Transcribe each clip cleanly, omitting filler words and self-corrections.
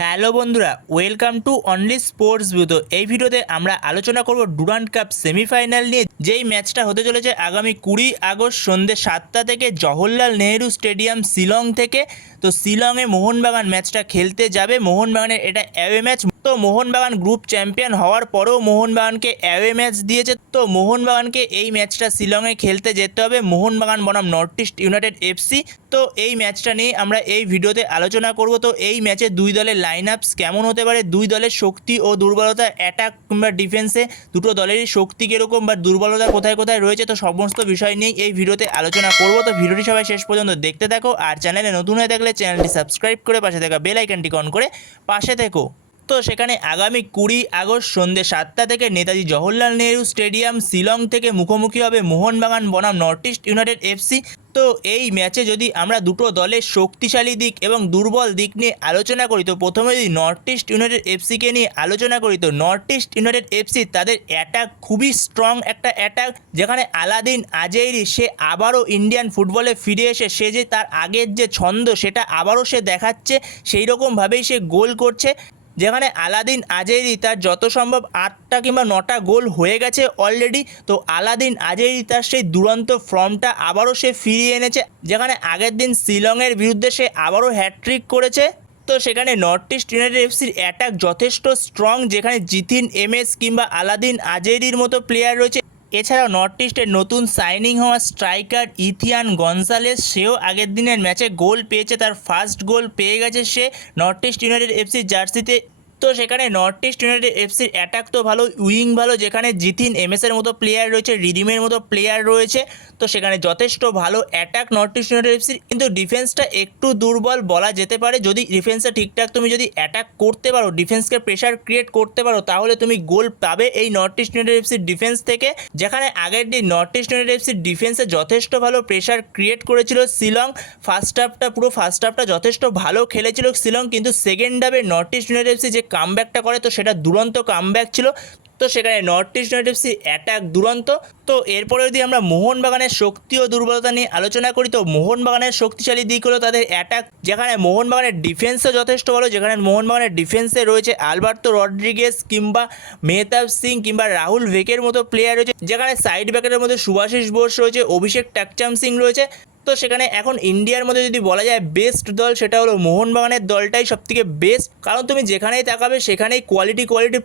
Hello বন্ধুরা, welcome to only sports view. তো এই ভিডিওতে আমরা আলোচনা করব ডুরান্ড কাপ সেমিফাইনাল নিয়ে, যেই ম্যাচটা হতে চলেছে আগামী 20 আগস্ট সন্ধ্যে 7টা থেকে জওহরলাল নেহেরু স্টেডিয়াম শিলং থেকে। তো শিলংয়ে মোহনবাগান ম্যাচটা খেলতে যাবে। মোহনবাগানের এটা অ্যাওয়ে ম্যাচ। তো মোহনবাগান গ্রুপ চ্যাম্পিয়ন হওয়ার পরেও মোহনবাগানকে অ্যাওয়ে ম্যাচ দিয়েছে। তো মোহনবাগানকে এই ম্যাচটা শিলংয়ে খেলতে যেতে হবে। মোহনবাগান বনাম নর্থ ইস্ট ইউনাইটেড এফসি। তো এই ম্যাচটা নিয়ে আমরা এই ভিডিওতে আলোচনা করব। তো এই ম্যাচে দুই দলের লাইন আপস কেমন হতে পারে, দুই দলের শক্তি ও দুর্বলতা, অ্যাটাক কিংবা ডিফেন্সে দুটো দলেরই শক্তি কীরকম বা দুর্বলতা কোথায় কোথায় রয়েছে, তো সমস্ত বিষয় নিয়েই এই ভিডিওতে আলোচনা করব। তো ভিডিওটি সবাই শেষ পর্যন্ত দেখতে থাকো। আর চ্যানেলে নতুন হয়ে থাকলে চ্যানেলটি সাবস্ক্রাইব করে পাশে থাকা বেল আইকনটি অন করে পাশে থেকো। তো সেখানে আগামী 20 আগস্ট সন্ধ্যে 7টা থেকে নেতাজি জওহরলাল নেহেরু স্টেডিয়াম শিলং থেকে মুখোমুখি হবে মোহনবাগান বনাম নর্থ ইস্ট ইউনাইটেড এফসি। তো এই ম্যাচে যদি আমরা দুটো দলের শক্তিশালী দিক এবং দুর্বল দিক নিয়ে আলোচনা করি, তো প্রথমে যদি নর্থ ইস্ট ইউনাইটেড এফসিকে নিয়ে আলোচনা করি, তো নর্থ ইস্ট ইউনাইটেড এফসি তাদের অ্যাটাক খুবই স্ট্রং একটা অ্যাটাক, যেখানে আলাদিন আজেইরি সে আবারও ইন্ডিয়ান ফুটবলে ফিরে এসে সে যে তার আগের যে ছন্দ সেটা আবারও সে দেখাচ্ছে, সেই রকমভাবেই সে গোল করছে। যেখানে আলাদিন আজেইরি তার যত সম্ভব 8টা কিংবা 9টা গোল হয়ে গেছে অলরেডি। তো আলাদিন আজেইরি তার সেই দুরন্ত ফর্মটা আবারও সে ফিরিয়ে এনেছে, যেখানে আগের দিন শিলংয়ের বিরুদ্ধে সে আবারও হ্যাটট্রিক করেছে। তো সেখানে নর্থ ইস্ট ইউনাইটেড এফসির অ্যাটাক যথেষ্ট স্ট্রং, যেখানে জিথিন এমএস কিংবা আলাদিন আজেইরির মতো প্লেয়ার রয়েছে। এছাড়াও নর্থ ইস্টের নতুন সাইনিং হওয়া স্ট্রাইকার ইথিয়ান গনসালেস, সেও আগের দিনের ম্যাচে গোল পেয়েছে, তার ফার্স্ট গোল পেয়ে গেছে সে নর্থ ইস্ট ইউনাইটেড এফসির জার্সিতে। তো সেখানে নর্থ ইস্ট ইউনাইটেড এফসির অ্যাটাক তো ভালো, উইং ভালো, যেখানে জিথিন এমএসের মতো প্লেয়ার রয়েছে, রিডিমের মতো প্লেয়ার রয়েছে। তো সেখানে যথেষ্ট ভালো অ্যাটাক নর্থ ইস্ট ইউনাইটেড এফসির, কিন্তু ডিফেন্সটা একটু দুর্বল বলা যেতে পারে। যদি ডিফেন্সটা ঠিকঠাক তুমি যদি অ্যাটাক করতে পারো, ডিফেন্সকে প্রেশার ক্রিয়েট করতে পারো, তাহলে তুমি গোল পাবে এই নর্থ ইস্ট ইউনাইটেড এফসির ডিফেন্স থেকে। যেখানে আগের দিন নর্থ ইস্ট ইউনাইটেড এফসির ডিফেন্সে যথেষ্ট ভালো প্রেশার ক্রিয়েট করেছিল শিলং। ফার্স্ট হাফটা যথেষ্ট ভালো খেলেছিল শিলং, কিন্তু সেকেন্ড হাফে নর্থ ইস্ট ইউনাইটেড এফসি যে কামব্যাকটা করে, তো সেটা দুরন্ত কামব্যাক ছিল। তো সেখানে north East United FC attack দুরন্ত। তো এরপরে যদি আমরা মোহনবাগানের শক্তি ও দুর্বলতা নিয়ে আলোচনা করি, তো মোহনবাগানের শক্তিশালী দিক হলো তাদের অ্যাটাক, যেখানে মোহনবাগানের ডিফেন্সও যথেষ্ট ভালো, যেখানে মোহনবাগানের ডিফেন্সে রয়েছে আলবার্তো রড্রিগেস কিংবা মেহতাব সিং কিংবা রাহুল ভেকের মতো প্লেয়ার রয়েছে, যেখানে সাইড ব্যাকের মধ্যে শুভাশিস বোস রয়েছে, অভিষেক টাকচাম সিং রয়েছে। তো সেখানে এখন ইন্ডিয়ার মধ্যে যদি বলা যায় বেস্ট দল, সেটা হলো মোহনবাগানের দলটাই সবথেকে বেস্ট। কারণ তুমি যেখানেই তাকাবে সেখানেই কোয়ালিটি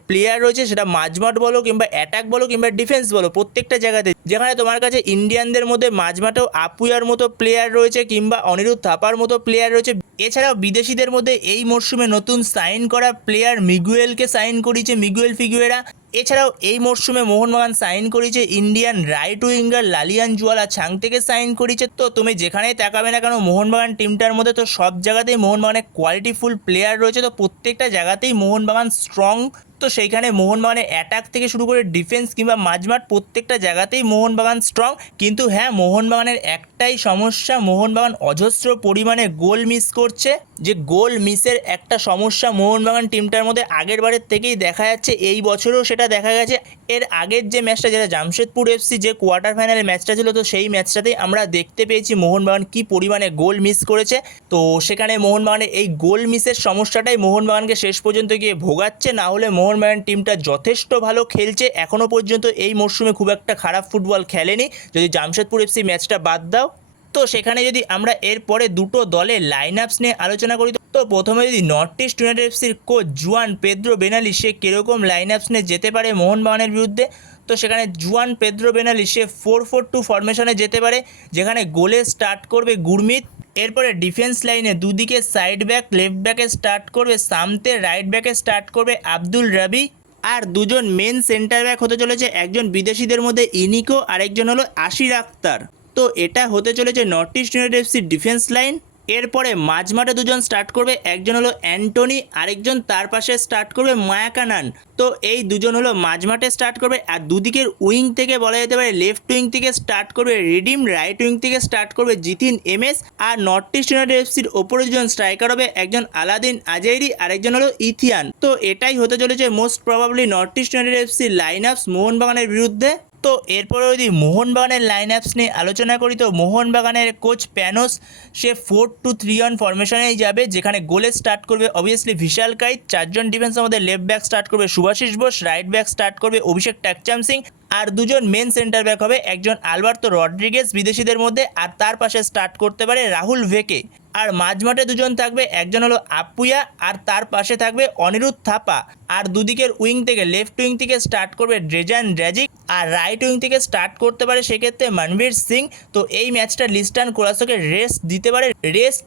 প্লেয়ার রয়েছে, সেটা মাঝমাঠ বলো কিংবা অ্যাটাক বলো কিংবা ডিফেন্স বলো, প্রত্যেকটা জায়গাতে। যেখানে তোমার কাছে ইন্ডিয়ানদের মধ্যে মাঝমাঠেও আপুয়ার মতো প্লেয়ার রয়েছে কিংবা অনিরুদ্ধ থাপার মতো প্লেয়ার রয়েছে। এছাড়াও বিদেশিদের মধ্যে এই মরশুমে নতুন সাইন করা প্লেয়ার মিগুয়েলকে সাইন করিয়েছে, মিগুয়েল ফিগুয়েরা। এছাড়াও এই মরশুমে মোহনবাগান সাইন করেছে ইন্ডিয়ান রাইট উইঙ্গার লালিয়ান জুয়ালা ছাং থেকে সাইন করেছে। তো তুমি যেখানেই তাকাবে না কেন মোহনবাগান টিমটার মধ্যে, তো সব জায়গাতেই মোহনবাগানের কোয়ালিটিফুল প্লেয়ার রয়েছে। তো প্রত্যেকটা জায়গাতেই মোহনবাগান স্ট্রং। তো সেইখানে মোহনবাগানের অ্যাটাক থেকে শুরু করে ডিফেন্স কিংবা মাঝমাঠ প্রত্যেকটা জায়গাতেই মোহনবাগান স্ট্রং। কিন্তু হ্যাঁ, মোহনবাগানের একটাই সমস্যা, মোহনবাগান অজস্র পরিমাণে গোল মিস করছে। যে গোল মিসের একটা সমস্যা মোহনবাগান টিমটার মধ্যে আগের বারের থেকেই দেখা যাচ্ছে, এই বছরেও সেটা দেখা গেছে। এর আগের যে ম্যাচটা, যেটা জামশেদপুর এফসি যে কোয়ার্টার ফাইনালের ম্যাচটা ছিল, তো সেই ম্যাচটাতেই আমরা দেখতে পেয়েছি মোহনবাগান কী পরিমাণে গোল মিস করেছে। তো সেখানে মোহনবাগানের এই গোল মিসের সমস্যাটাই মোহনবাগানকে শেষ পর্যন্ত গিয়ে ভোগাচ্ছে। না হলে মোহনবাগান টিমটা যথেষ্ট ভালো খেলছে, এখনও পর্যন্ত এই মরশুমে খুব একটা খারাপ ফুটবল খেলেনি, যদি জামশেদপুর এফসি ম্যাচটা বাদ দাও। তো সেখানে যদি আমরা এরপরে দুটো দলের লাইন আপস নিয়ে আলোচনা করি, তো প্রথমে যদি নর্থ ইস্ট ইউনাইটেড এফসির কোচ জুয়ান পেদ্রো বেনালি সে কীরকম লাইন আপস নিয়ে যেতে পারে মোহনবাগানের বিরুদ্ধে, তো সেখানে জুয়ান পেদ্রো বেনালি সে 4-4-2 ফরমেশনে যেতে পারে, যেখানে গোলে স্টার্ট করবে গুরমিত। এরপরে ডিফেন্স লাইনে দুদিকে সাইড ব্যাক, লেফট ব্যাকে স্টার্ট করবে সামতে, রাইট ব্যাকে স্টার্ট করবে আব্দুল রাবি। আর দুজন মেন সেন্টার ব্যাক হতে চলেছে, একজন বিদেশিদের মধ্যে ইনিকো, আরেকজন হলো আশির আক্তার। তো এটা হতে চলেছে নর্থ ইস্ট ইউনাইটেড এফসির ডিফেন্স লাইন। এরপরে মাঝমাঠে দুজন স্টার্ট করবে, একজন হলো অ্যান্টনি, আরেকজন তার পাশে স্টার্ট করবে মায়াকানান। তো এই দুজন হলো মাঝমাঠে স্টার্ট করবে। আর দুদিকের উইং থেকে বলা যেতে পারে লেফট উইং থেকে স্টার্ট করবে রিডিম, রাইট উইং থেকে স্টার্ট করবে জিথিন এমএস। আর নর্থ ইস্ট ইউনাইটেড এফসির ওপরে দুজন স্ট্রাইকার হবে, একজন আলাদিন আজেইরি, আরেকজন হলো ইথিয়ান। তো এটাই হতে চলেছে most probably North East United এফসির লাইন আপস মোহনবাগানের বিরুদ্ধে। তো এরপরে যদি মোহনবাগানের লাইন অ্যাপস নিয়ে আলোচনা করি, তো মোহনবাগানের কোচ প্যানোস সে 4-2-3-1 ফরমেশনেই যাবে, যেখানে গোলে স্টার্ট করবে অবভিয়াসলি ভিশাল কাইত, চারজন ডিফেন্সের মধ্যে লেফট ব্যাক স্টার্ট করবে Subhasish Bose, right back start করবে অভিষেক টাকচাম সিং, আর দুজন মেন সেন্টার ব্যাক হবে, একজন আলবার্তো রড্রিগেজ বিদেশিদের মধ্যে, আর তার পাশে স্টার্ট করতে পারে রাহুল ভেকে। আর মাঝমাঠে দুজন থাকবে, একজন হলো আপুয়া আর তার পাশে থাকবে অনিরুদ্ধ থাপা। আর দুদিকের উইং থেকে লেফট উইং থেকে স্টার্ট করবে ড্রেজান ড্র্যাজিক, আর রাইট উইং থেকে স্টার্ট করতে পারে সেক্ষেত্রে মনবীর সিং। তো এই ম্যাচটা লিস্টান কোলাসোকে রেস্ট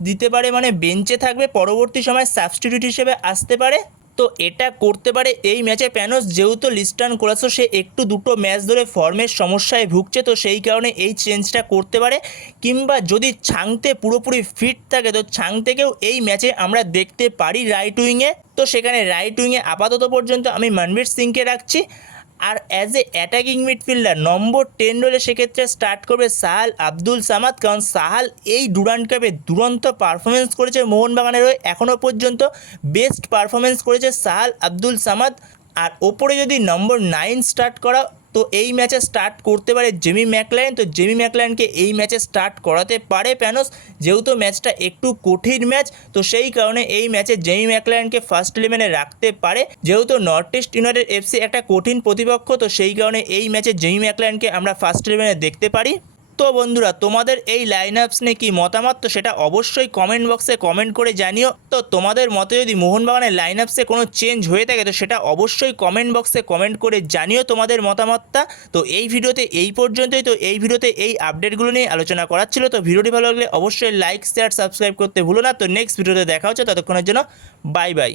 দিতে পারে মানে বেঞ্চে থাকবে, পরবর্তী সময় সাবস্টিটিউট হিসেবে আসতে পারে। তো এটা করতে পারে এই ম্যাচে প্যানোস, যেহেতু লিস্টান কোলাসো সে একটু দুটো ম্যাচ ধরে ফর্মের সমস্যায় ভুগছে, তো সেই কারণে এই চেঞ্জটা করতে পারে। কিংবা যদি ছাংতে পুরোপুরি ফিট থাকে, তো ছাং থেকেও এই ম্যাচে আমরা দেখতে পারি রাইট উইংয়ে। তো সেখানে রাইট উইংয়ে আপাতত পর্যন্ত আমি মনবীর সিংকে রাখছি। আর অ্যাজ এ অ্যাটাকিং মিডফিল্ডার নম্বর 10 রোলে সেক্ষেত্রে স্টার্ট করবে সাহাল আব্দুল সামাদ, কারণ সাহাল এই ডুরান্ড কাপে দুরন্ত পারফরমেন্স করেছে মোহনবাগানের হয়ে, এখনও পর্যন্ত বেস্ট পারফরমেন্স করেছে সাহাল আব্দুল সামাদ। আর ওপরে যদি নম্বর 9 স্টার্ট করা, তো এই ম্যাচে স্টার্ট করতে পারে জেমি ম্যাকলারেন। তো জেমি ম্যাকলারেনকে এই ম্যাচে স্টার্ট করাতে পারে প্যানোস, যেহেতু ম্যাচটা একটু কঠিন ম্যাচ, তো সেই কারণে এই ম্যাচে জেমি ম্যাকলারেনকে ফার্স্ট ইলেভেনে রাখতে পারে। যেহেতু নর্থ ইস্ট ইউনাইটেড এফসি একটা কঠিন প্রতিপক্ষ, তো সেই কারণে এই ম্যাচে জেমি ম্যাকলারেনকে আমরা ফার্স্ট ইলেভেনে দেখতে পারি। তো বন্ধুরা, তোমাদের এই লাইন আপস নিয়ে কী মতামত, তো সেটা অবশ্যই কমেন্ট বক্সে কমেন্ট করে জানিও। তো তোমাদের মতে যদি মোহনবাগানের লাইন আপসে কোনো চেঞ্জ হয়ে থাকে, তো সেটা অবশ্যই কমেন্ট বক্সে কমেন্ট করে জানিও তোমাদের মতামতটা। তো এই ভিডিওতে এই পর্যন্তই। তো এই ভিডিওতে এই আপডেটগুলো নিয়ে আলোচনা করার ছিল। তো ভিডিওটি ভালো লাগলে অবশ্যই লাইক শেয়ার সাবস্ক্রাইব করতে ভুলো না। তো নেক্সট ভিডিওতে দেখা হচ্ছে, ততক্ষণের জন্য বাই বাই।